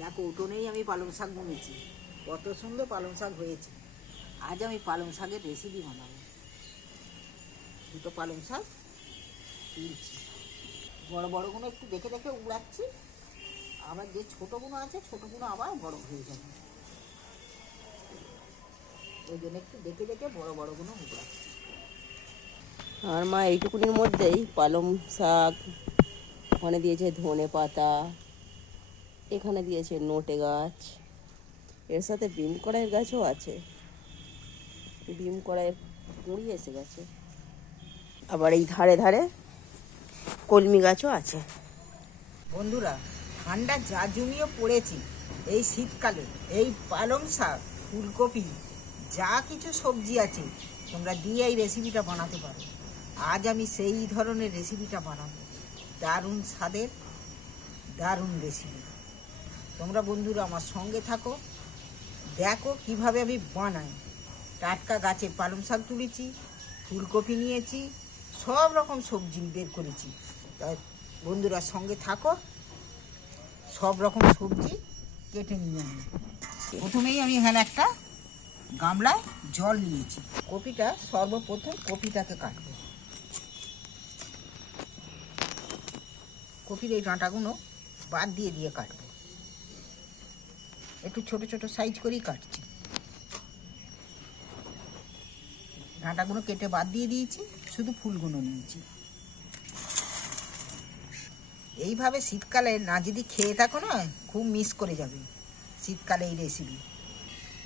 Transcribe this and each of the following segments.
দেখো, উঠোনেই আমি পালং শাক বুনেছি। কত সুন্দর পালং শাক হয়েছে। আজ আমি পালং শাকের রেসিপি বানাবো। দুটো পালং শাক তুলছি। বড় বড়গুলো একটু দেখে দেখে উড়াচ্ছি। আবার যে ছোটোগুলো আছে ছোটোগুলো আবার বড় হয়ে যাবে। ওই জন্য একটু দেখে দেখে বড় বড়গুলো উড়াচ্ছি। আর মা, এইটুকুনির মধ্যেই পালং শাক, ওখানে দিয়েছে ধনে পাতা এখানে দিয়েছে নোটে গাছ। এর সাথে বিম কড়াইয়ের গাছও আছে। বিম কড়াইয়ের কুঁড়ি এসে গেছে। আবার এই ধারে ধারে কলমি গাছও আছে। বন্ধুরা, ঠান্ডা যা জমিয়ে পড়েছি, এই শীতকালে, এই পালং শাক, ফুলকপি, যা কিছু সবজি আছে, তোমরা দিয়ে এই রেসিপিটা বানাতে পারো। আজ আমি সেই ধরনের রেসিপিটা বানাবো। দারুণ স্বাদের, দারুণ রেসিপি তোমরা বন্ধুরা আমার সঙ্গে থাকো। দেখো কীভাবে আমি বানাই। টাটকা গাছের পালং শাক তুলেছি, ফুলকপি নিয়েছি, সব রকম সবজি বের করেছি। বন্ধুরা সঙ্গে থাকো, সব রকম সবজি কেটে নিয়ে আমি প্রথমেই আমি এখানে একটা গামলায় জল নিয়েছি। কপিটা সর্বপ্রথম কপিটাকে কাটবো। কপির এই ডাঁটাগুলো বাদ দিয়ে দিয়ে কাটবো। একটু ছোট ছোট সাইজ করেই কাটছি। ডাঁটাগুলো কেটে বাদ দিয়ে দিয়েছি, শুধু ফুলগুলো নিয়েছি। এইভাবে শীতকালে না যদি খেয়ে থাকো না, খুব মিস করে যাবে শীতকালে এই রেসিপি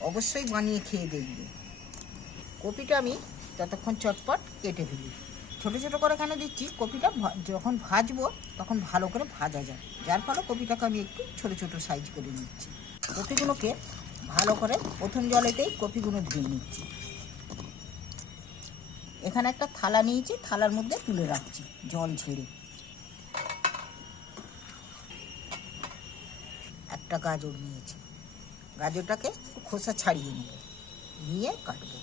অবশ্যই বানিয়ে খেয়ে দেখবে। কপিটা আমি ততক্ষণ চটপট কেটে ফেলি। ছোটো ছোটো করে কেন দিচ্ছি? কপিটা যখন ভাজবো, তখন ভালো করে ভাজা যায় যার ফলে কপিটাকে আমি একটু ছোটো ছোটো সাইজ করে নিচ্ছি। কপিগুলোকে ভালো করে প্রথম জলেতেই কপিগুলো ধুয়ে নিচ্ছি। এখানে একটা থালা নিয়েছি, থালার মধ্যে তুলে রাখছি জল ছেড়ে। একটা গাজর নিয়েছি। গাজরটাকে খোসা ছাড়িয়ে নেব, নিয়ে কাটবো।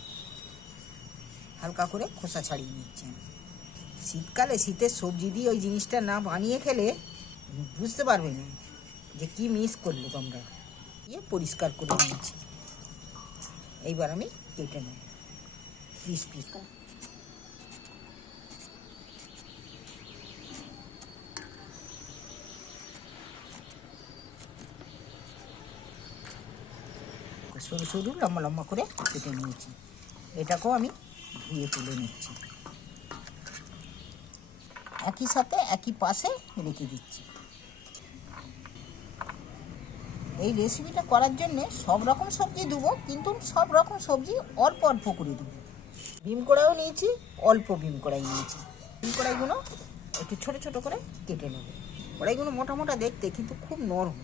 হালকা করে খোসা ছাড়িয়ে নিচ্ছি শীতকালে শীতের সবজি দিয়ে ওই জিনিসটা না বানিয়ে খেলে বুঝতে পারবে না যে কি মিস করলে তোমরা। দিয়ে পরিষ্কার করে নিয়েছি। এইবার আমি কেটে নেব। Piece piece. সরু সরু লম্বা লম্বা করে কেটে নিয়েছি। এটাকেও আমি ধুয়ে তুলে নিচ্ছি। একই সাথে একই পাশে রেখে দিচ্ছি। এই রেসিপিটা করার জন্য সব রকম সবজি দেবো, কিন্তু সব রকম সবজি অল্প অল্প করে দেবো। ভীম কড়াইও নিয়েছি, অল্প ভীম কড়াই নিয়েছি। ভীম কড়াইগুলো একটু ছোট ছোট করে কেটে নেব। কড়াইগুলো মোটা মোটা দেখতে কিন্তু খুব নরম।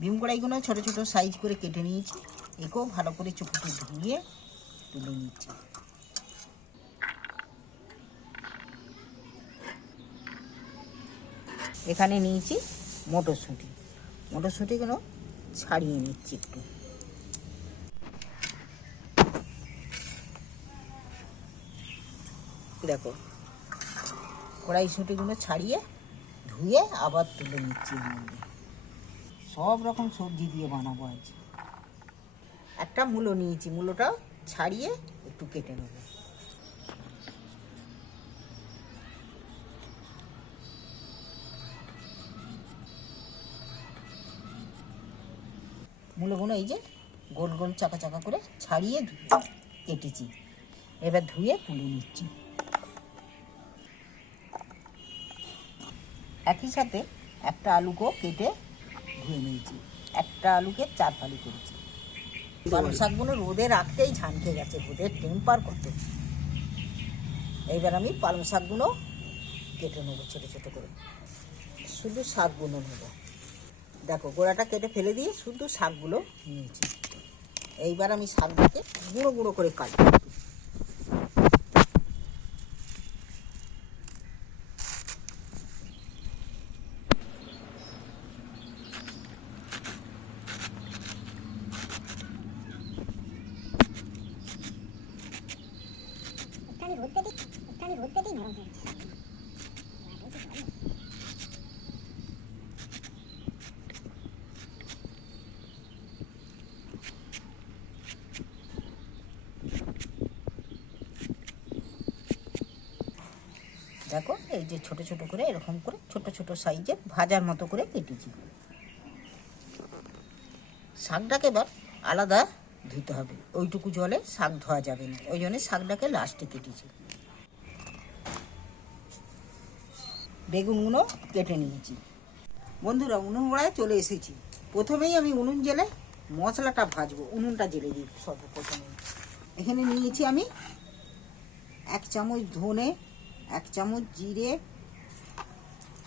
ভীম কড়াইগুলো ছোটো ছোটো সাইজ করে কেটে নিয়েছি, একেও ভালো করে চুপুটে ধুয়ে তুলে নিচ্ছি। এখানে নিয়েছি মটরশুঁটি। মটরশুঁটিগুলো ছাড়িয়ে নিচ্ছি একটু। দেখো, কড়াইশুঁটিগুলো ছাড়িয়ে ধুয়ে আবার তুলে নিচ্ছি মধ্যে। সব রকম সবজি দিয়ে বানাবো আজ। একটা মূলো নিয়েছি, মূলোটা ছাড়িয়ে একটু কেটে নেব। মূলোগুলো এই যে গোল গোল চাকা চাকা করে ছাড়িয়ে কেটেছি। এবার ধুয়ে তুলে নিচ্ছি। একই সাথে একটা আলুকেও কেটে ধুয়ে নিয়েছি। একটা আলুকে চার ফালি করেছি। পালং শাকগুলো রোদে রাখতেই ঝান খেয়ে গেছে রোদের টেম্পার করতে। এইবার আমি পালং শাকগুলো কেটে নেব ছোটো ছোটো করে। শুধু শাকগুলো নেব। দেখো, গোড়াটা কেটে ফেলে দিয়ে শুধু শাকগুলো নিয়েছি। এইবার আমি শাকটাকে গুঁড়ো গুঁড়ো করে কাটবো। দেখো, এই যে ছোট ছোট করে এরকম করে, ছোট ছোট সাইজের ভাজার মতো করে কেটেছি। শাকটাকে এবার আলাদা ধুতে হবে। ওইটুকু জলে শাক ধোয়া যাবে না। ওই জন্য শাকটাকে লাস্টে কেটেছি। বেগুনগুলো কেটে নিয়েছি। বন্ধুরা, উনুন গোড়ায় চলে এসেছি। প্রথমেই আমি উনুন জেলে মশলাটা ভাজবো, উনুনটা জেলে দিই সর্বপ্রথমে। এখানে নিয়েছি আমি এক চামচ ধনে এক চামচ জিরে,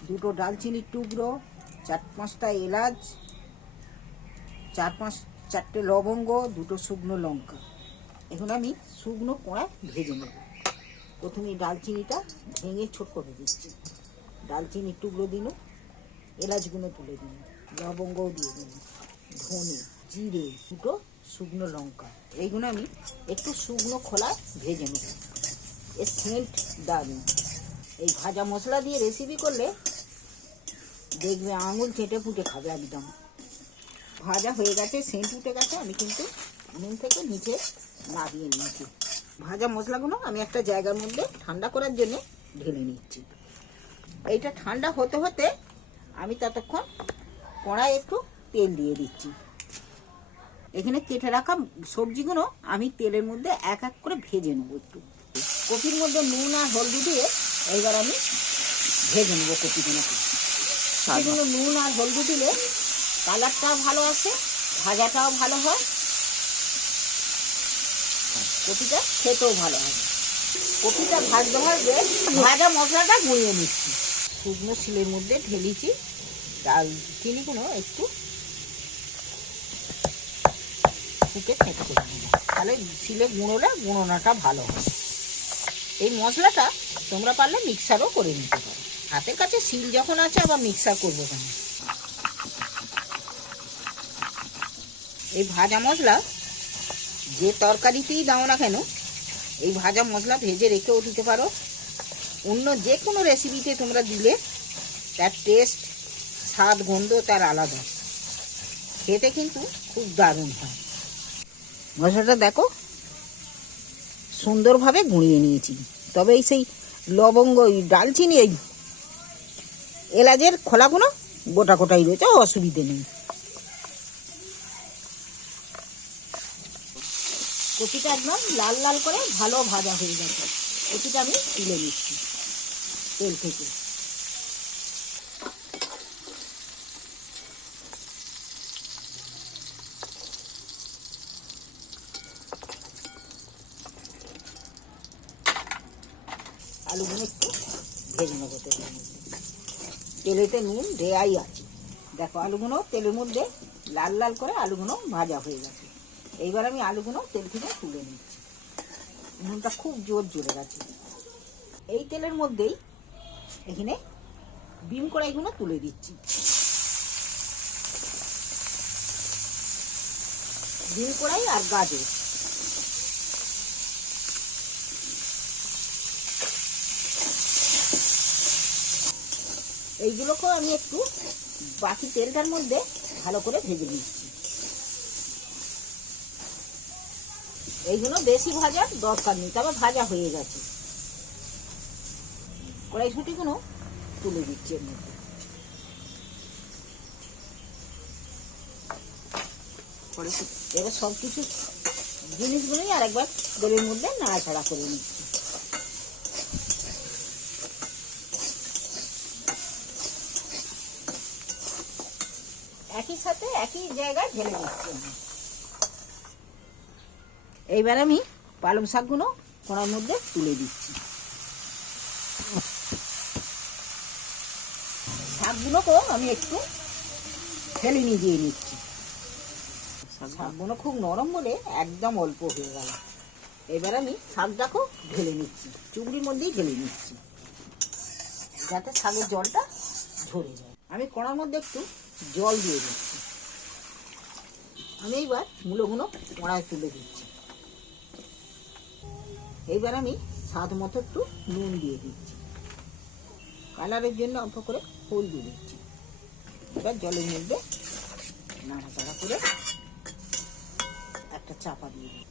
দুটো ডালচিনির টুকরো, চার পাঁচটা এলাচ, চার পাঁচ, চারটে লবঙ্গ, দুটো শুকনো লঙ্কা। এখন আমি শুকনো কড়ায় ভেজে নেব। প্রথমে ডালচিনিটা ভেঙে ছোট করে দিচ্ছি। ডালচিনির টুকরো দিন এলাচগুলো তুলে দিন লবঙ্গও দিয়ে দিন ধনে, জিরে, দুটো শুকনো লঙ্কা। এইগুলো আমি একটু শুকনো খোলায় ভেজে নেব। এর সেন্ট দারুণ এই ভাজা মশলা দিয়ে রেসিপি করলে দেখবে আঙুল চেটে ফুটে খাবে একদম। ভাজা হয়ে গেছে, সেন্ট উঠে গেছে, আমি কিন্তু নুন থেকে নিচে নামিয়ে নিয়েছি। ভাজা মশলাগুলো আমি একটা জায়গার মধ্যে ঠান্ডা করার জন্য ঢেলে নিচ্ছি। এইটা ঠান্ডা হতে হতে আমি ততক্ষণ কড়াই একটু তেল দিয়ে দিচ্ছি। এখানে কেটে রাখা সবজিগুলো আমি তেলের মধ্যে এক এক করে ভেজে নেব একটু। কপির মধ্যে নুন আর হলদি দিয়ে এইবার আমি ভেজে নেব কপিগুলোকে সেগুলো নুন আর হলদি দিলে কালারটাও ভালো আসে ভাজাটাও ভালো হয়। কপিটা খেতেও ভালো হয়। কপিটা ভাজতে ভাজতে ভাজা মশলাটা গুঁড়িয়ে নিচ্ছি। শুকনো শিলের মধ্যে ঢেলেছি ডাল চিনিগুলো একটু ফুটে নেব। তাহলে শিলে গুঁড়োলে গুঁড়োনাটা ভালো হয়। এই মশলাটা তোমরা পারলে মিক্সারও করে নিতে পারো। হাতের কাছে শিল যখন আছে, আবার মিক্সার করব কেন? এই ভাজা মশলা যে তরকারিতেই দাও না কেন, এই ভাজা মশলা ভেজে রেখেও দিতে পারো। অন্য যে কোনো রেসিপিতে তোমরা দিলে, তার টেস্ট স্বাদ, গন্ধ তার আলাদা। খেতে কিন্তু খুব দারুণ হয়। মশলাটা দেখো, সুন্দরভাবে গুঁড়িয়ে নিয়েছি। তবে এই সেই লবঙ্গ ওই ডালচিনি, এই এলাচের খোলাগুলো গোটা গোটাই রয়েছে, অসুবিধে নেই। কপিটা একদম লাল লাল করে ভালো ভাজা হয়ে গেছে। কপিটা আমি তুলে নিচ্ছি তেল থেকে। আলুগুলো একটু ভেজে নেব তেলের মধ্যে। তেলেতে নুন দেয়াই আছে। দেখো, আলুগুলো তেলের মধ্যে লাল লাল করে আলুগুলো ভাজা হয়ে গেছে। এইবার আমি আলুগুলো তেল থেকে তুলে নিচ্ছি। নুনটা খুব জোর জ্বলে গেছে। এই তেলের মধ্যেই এখানে বিম কড়াইগুলো তুলে দিচ্ছি। বিম কড়াই আর গাজর। এইগুলোকেও আমি একটু বাকি তেলটার মধ্যে ভালো করে ভেজে নিচ্ছি। এইগুলো বেশি ভাজার দরকার নেই, তবে ভাজা হয়ে গেছে। কড়াইশুটিগুলো তুলে দিচ্ছি এর মধ্যে। এবার সব কিছু জিনিসগুলোই আরেকবার তেলের মধ্যে নাড়াচাড়া করে নিচ্ছি। একই সাথে একই জায়গায় ঢেলে দিচ্ছি এইবার আমি পালং শাকগুলো কড়ার মধ্যে তুলে দিচ্ছি। শাকগুলোকেও আমি একটু ফেলে নিয়ে নিচ্ছি। শাকগুলো খুব নরম বলে একদম অল্প হয়ে গেল। এবার আমি শাকটাকেও ঢেলে নিচ্ছি, চুবড়ির মধ্যেই ঢেলে নিচ্ছি, যাতে শাকের জলটা ঝরে যায়। আমি কড়ার মধ্যে একটু জল দিয়ে দিচ্ছি। আমি এইবার মূলগুলো কড়ায় তুলে দিচ্ছি। এইবার আমি স্বাদ মতো একটু নুন দিয়ে দিচ্ছি। কালারের জন্য অল্প করে হলদি দিচ্ছি। এবার জলের মধ্যে নাড়াচাড়া করে একটা চাপা দিয়ে দিই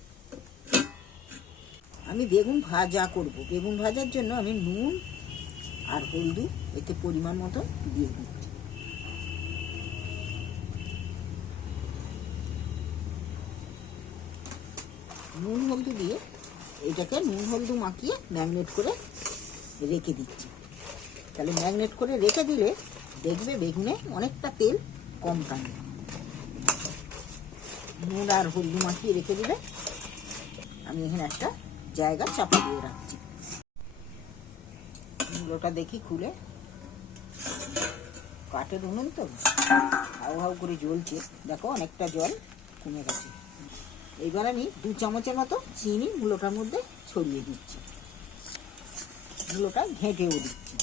আমি বেগুন ভাজা করব। বেগুন ভাজার জন্য আমি নুন আর হলদি এতে পরিমাণ মতো দিয়ে দিচ্ছি। নুন হলদি দিয়ে এটাকে নুন হলদি মাখিয়ে ম্যাগনেট করে রেখে দিচ্ছি। তাহলে ম্যাগনেট করে রেখে দিলে দেখবে বেগুনে অনেকটা তেল কম টানে নুন আর হলদি মাখিয়ে রেখে দিলে আমি এখানে একটা জায়গা চাপা দিয়ে রাখছি। মূলোটা দেখি খুলে। কাঠের উনুন তো? হাউ হাউ করে জ্বলছে। দেখো অনেকটা জল কমে গেছে। এইবার আমি দু চামচের মতো চিনি মূলোটার মধ্যে ছড়িয়ে দিচ্ছি। মূলোটা ঘেঁটেও দিচ্ছি।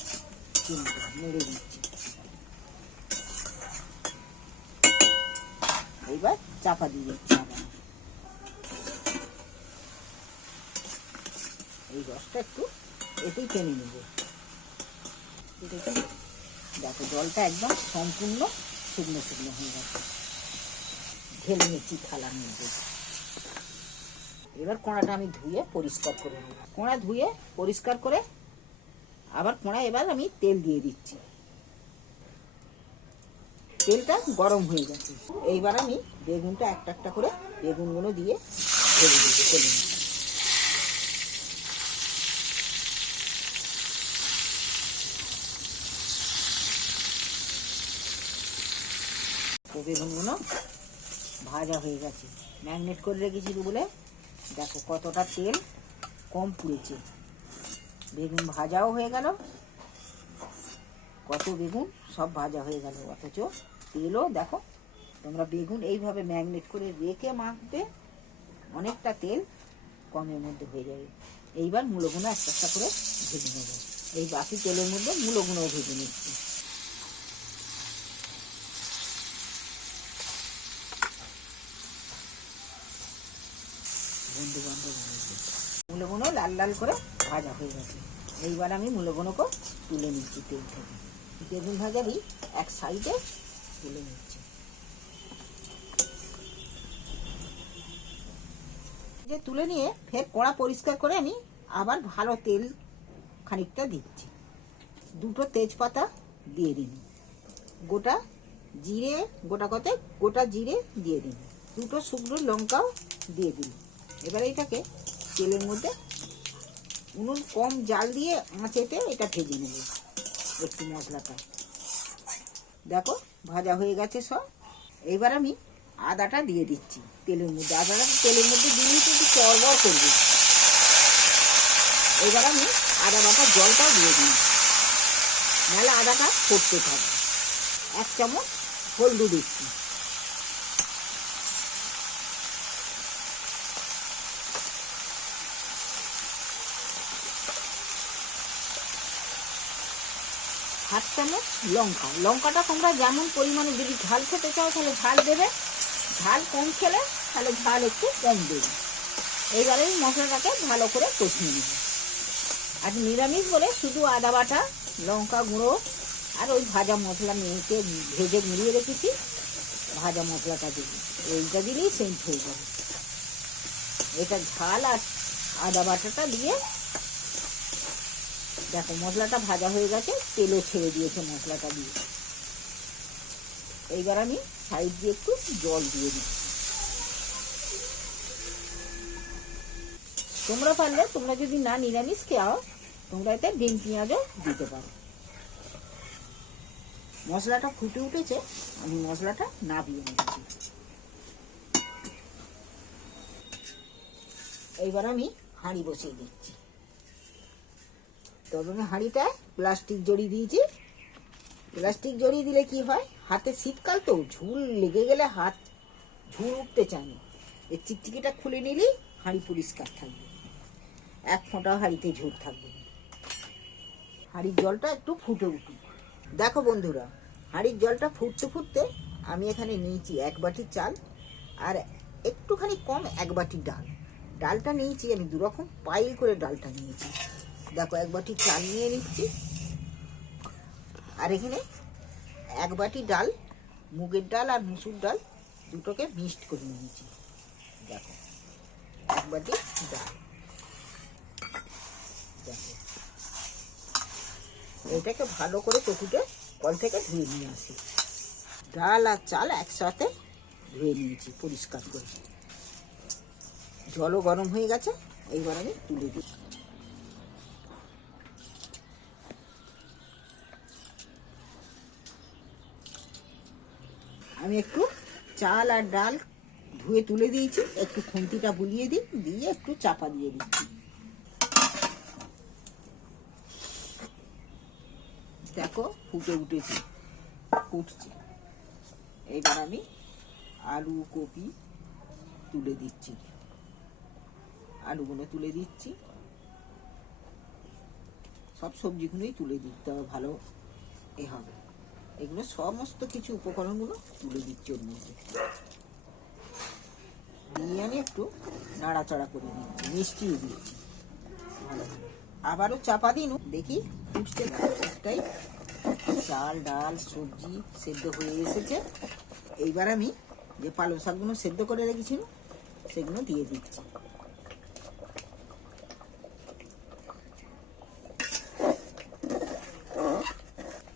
চিনিটা নেড়ে দিচ্ছি। এইবার চাপা দিয়ে দিচ্ছি এই রসটা একটু এতেই টেনে নেব। দেখো, জলটা একদম সম্পূর্ণ শুকনো শুকনো হয়ে গেছে। ঢেলে নিচ্ছি থালার মধ্যে। এবার কোঁড়াটা আমি ধুয়ে পরিষ্কার করে নেব। কোঁড়া ধুয়ে পরিষ্কার করে আবার কোঁড়া এবার আমি তেল দিয়ে দিচ্ছি। তেলটা গরম হয়ে গেছে। এইবার আমি বেগুনটা একটা একটা করে বেগুনগুলো দিয়ে ঢেলে দিব তেলের মধ্যে। তো বেগুনগুলো ভাজা হয়ে গেছে। ম্যাগনেট করে রেখেছিল বলে দেখো কতটা তেল কম পুড়েছে। বেগুন ভাজাও হয়ে গেল। কত বেগুন? সব ভাজা হয়ে গেল। অথচ তেলও দেখো, তোমরা বেগুন এইভাবে ম্যাগনেট করে রেখে মাখবে, অনেকটা তেল কমের মধ্যে হয়ে যাবে। এইবার মূলগুলো একটা একটা করে ভেজে নেব। এই বাকি তেলের মধ্যে মূলগুলোও ভেজে নিচ্ছি। লাল লাল করে ভাজা হয়ে গেছে। এইবার আমি মূলগুলোকে তুলে নিচ্ছি তেল থেকে। বেগুন ভাজারই এক সাইডে তুলে নিচ্ছি। যে তুলে নিয়ে ফের কড়া পরিষ্কার করে আমি আবার ভালো তেল খানিকটা দিচ্ছি। দুটো তেজপাতা দিয়ে দিন। গোটা জিরে, গোটা কতে? গোটা জিরে দিয়ে দিন। দুটো শুকনো লঙ্কাও দিয়ে দিন। এবার এটাকে তেলের মধ্যে উনুন কম জাল দিয়ে আঁচেতে এটা ভেজে নেব একটু মশলাটা। দেখো, ভাজা হয়ে গেছে সব। এইবার আমি আদাটা দিয়ে দিচ্ছি তেলের মধ্যে। আদাটা তেলের মধ্যে দিয়ে একটু চড়বড় করবে। এবার আমি আদা বাটার জলটাও দিয়ে দিই। নাহলে আদাটা ফুটতে থাকবে। এক চামচ হলদু দিচ্ছি। হাফ চামচ লঙ্কা। লঙ্কাটা তোমরা যেমন পরিমাণে যদি ঝাল খেতে চাও, তাহলে ঝাল দেবে। ঝাল কম খেলে তাহলে ঝাল একটু কম দেবে। এইবারে এই মশলাটাকে ভালো করে কষিয়ে নেবে। আর নিরামিষ বলে শুধু আদা বাটা, লঙ্কা গুঁড়ো আর ওই ভাজা মশলা মেয়েকে ভেজে গুঁড়িয়ে রেখেছি। ভাজা মশলাটা দিবি ওইটা দিলেই সেন্ট হয়ে যাবে। এটা ঝাল আর আদা বাটাটা দিয়ে দেখো, মশলাটা ভাজা হয়ে গেছে, তেলও ছেড়ে দিয়েছে মশলাটা দিয়ে। এইবার আমি সাইড দিয়ে একটু জল দিয়ে দিই তোমরা পারলে, তোমরা যদি না নিরামিষ খাও তোমরা এতে ডিম, পেঁয়াজও দিতে পারো। মশলাটা ফুটে উঠেছে, আমি মশলাটা নাবিয়ে নিচ্ছি। এইবার আমি হাঁড়ি বসিয়ে দিচ্ছি। তবে হাঁড়িটায় প্লাস্টিক জড়িয়ে দিয়েছি। প্লাস্টিক জড়িয়ে দিলে কি হয়? হাতে শীতকাল তো, ঝুল লেগে গেলে হাত ঝুল উঠতে চায় না। এই চিকচিকিটা খুলে নিলেই হাঁড়ি পরিষ্কার থাকবে। এক ফোঁটা হাঁড়িতে ঝুল থাকবে হাঁড়ির জলটা একটু ফুটে উঠুক। দেখো বন্ধুরা, হাঁড়ির জলটা ফুটতে ফুটতে আমি এখানে নিয়েছি এক বাটি চাল আর একটুখানি কম এক বাটি ডাল। ডালটা নিয়েছি আমি দুরকম, পাইল করে ডালটা নিয়েছি। দেখো, এক বাটি চাল নিয়ে নিচ্ছি। আর এখানে এক বাটি ডাল, মুগের ডাল আর মুসুর ডাল দুটোকে মিক্সড করে নিয়েছি দেখো, এক বাটি ডাল। দেখো, এটাকে ভালো করে চকুটে কল থেকে ধুয়ে নিয়ে আসি। ডাল আর চাল একসাথে ধুয়ে নিয়েছি পরিষ্কার করে। জলও গরম হয়ে গেছে, এইবার আমি তুলে দিই আমি একটু চাল আর ডাল ধুয়ে তুলে দিয়েছি। একটু খুন্তিটা বুলিয়ে দিই, দিয়ে একটু চাপা দিয়ে দিচ্ছি। দেখো, ফুটে উঠেছে, ফুটছে। এবার আমি আলু কপি তুলে দিচ্ছি। আলুগুলো তুলে দিচ্ছি। সব সবজিগুলোই তুলে দিতে হবে, ভালো এ হবে। এগুলো সমস্ত কিছু উপকরণগুলো তুলে দিচ্ছি ওর মধ্যে। দিয়ে আমি একটু নাড়াচাড়া করে দিচ্ছি মিষ্টিও করে। আবারও চাপা দিন দেখি ফুটছে একটাই চাল, ডাল, সবজি সেদ্ধ হয়ে এসেছে। এইবার আমি যে পালং শাকগুলো সেদ্ধ করে রেখেছিলাম সেগুলো দিয়ে দিচ্ছি।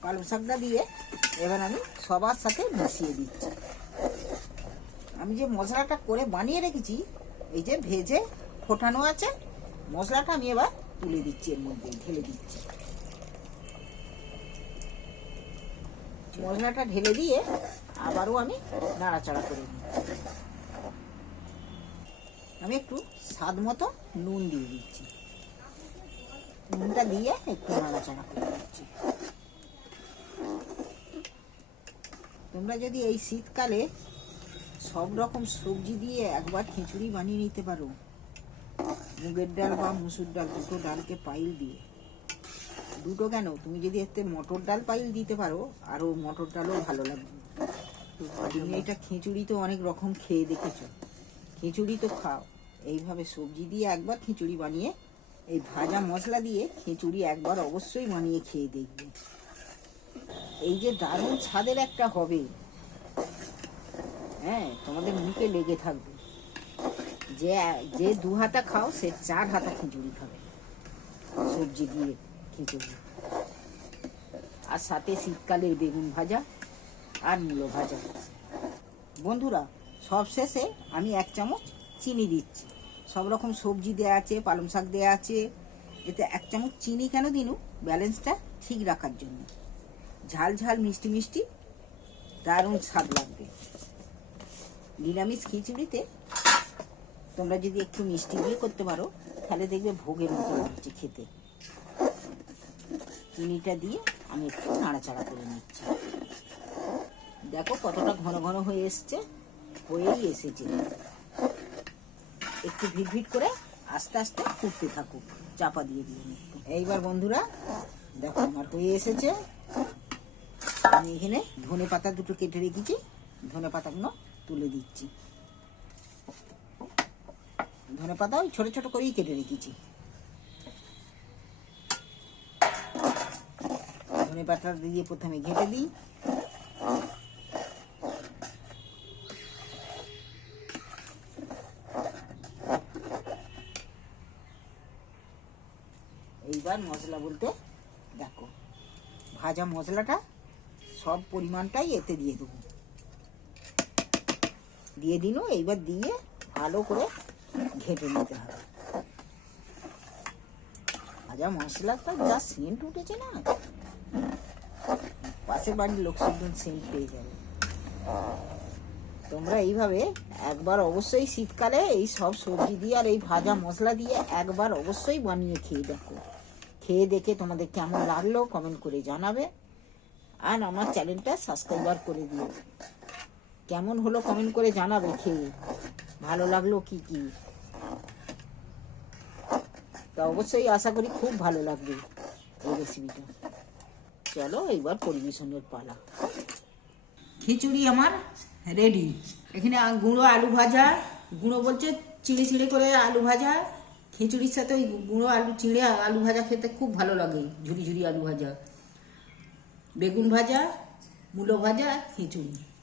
পালং শাকটা দিয়ে এবার আমি সবার সাথে মিশিয়ে দিচ্ছি। আমি যে মশলাটা করে বানিয়ে রেখেছি, এই যে ভেজে ফোটানো আছে, মশলাটা আমি এবার তুলে দিচ্ছি এর মধ্যে, ঢেলে দিচ্ছি। মশলাটা ঢেলে দিয়ে আবারও আমি নাড়াচাড়া করে দিই আমি একটু স্বাদ মতো নুন দিয়ে দিচ্ছি। নুনটা দিয়ে একটু নাড়াচাড়া করে দিচ্ছি তোমরা যদি এই শীতকালে সব রকম সবজি দিয়ে একবার খিচুড়ি বানিয়ে নিতে পারো, মুগের ডাল বা মুসুর ডাল, দুটো ডালকে পাইল দিয়ে। দুটো কেন? তুমি যদি এতে মটর ডাল পাইল দিতে পারো আরও মটর ডালও ভালো লাগবে। তুমি এটা খিচুড়ি তো অনেক রকম খেয়ে দেখেছ। খিচুড়ি তো খাও। এইভাবে সবজি দিয়ে একবার খিচুড়ি বানিয়ে, এই ভাজা মশলা দিয়ে খিচুড়ি একবার অবশ্যই বানিয়ে খেয়ে দেখবে। এই যে দারুণ ছাদের একটা হবে। হ্যাঁ তোমাদের মুখে লেগে থাকবে। যে যে দু হাতা খাও, সে চার হাতা খিচুড়ি খাবে। সবজি দিয়ে খিচুড়ি। আর সাথে শীতকালের বেগুন ভাজা আর মূলো ভাজা। বন্ধুরা, সব শেষে আমি এক চামচ চিনি দিচ্ছি। সব রকম সবজি দেওয়া আছে, পালং শাক দেওয়া আছে। এতে এক চামচ চিনি কেন দিনু? ব্যালেন্সটা ঠিক রাখার জন্য। ঝাল ঝাল, মিষ্টি মিষ্টি, দারুণ স্বাদ লাগবে। নিরামিষ খিচুড়িতে তোমরা যদি একটু মিষ্টি দিয়ে করতে পারো, তাহলে দেখবে ভোগের মতো লাগছে খেতে। চিনিটা দিয়ে আমি একটু নাড়াচাড়া করে নিচ্ছি। দেখো কতটা ঘন ঘন হয়ে এসছে, হয়েই এসেছে। একটু ভিড় করে আস্তে আস্তে ফুটতে থাকুক। চাপা দিয়ে দিয়ে এইবার বন্ধুরা, দেখো আমার হয়ে এসেছে। আমি এখানে ধনে পাতা দুটো কেটে রেখেছি। ধনে পাতাগুলো তুলে দিচ্ছি। ধনে পাতা ওই ছোট ছোট করেই কেটে রেখেছি। ধনে পাতা দিয়ে প্রথমে ঘেটে দিই। এইবার মশলা বলতে দেখো, ভাজা মশলাটা সব পরিমাণটাই এতে দিয়ে দেবো। দিয়ে দিন, এইবার দিয়ে ভালো করে ঘেটে নিতে হবে। ভাজা মশলাটা যা সেন্ট উঠেছে না? পাশের বাড়ির লোক একদম সেন্ট পেয়ে যাবে। তোমরা এইভাবে একবার অবশ্যই শীতকালে এই সব সবজি দিয়ে আর এই ভাজা মশলা দিয়ে একবার অবশ্যই বানিয়ে খেয়ে দেখো। খেয়ে দেখে তোমাদের কেমন লাগল কমেন্ট করে জানাবে। আর আমার চ্যানেলটা সাবস্ক্রাইবার করে দিও। কেমন হলো কমেন্ট করে জানাবে খেয়ে। ভালো লাগল কি কি? তা অবশ্যই আশা করি খুব ভালো লাগবে এই রেসিপিটা চলো এইবার পরিবেশনের পালা। খিচুড়ি আমার রেডি এখানে গুঁড়ো আলু ভাজা। গুঁড়ো বলছে চিড়ে চিড়ে করে আলু ভাজা। খিচুড়ির সাথে ওই গুঁড়ো আলু চিড়ে আলু ভাজা খেতে খুব ভালো লাগে ঝুড়ি ঝুড়ি আলু ভাজা। বেগুন ভাজা মূলো ভাজা খিচুড়ি।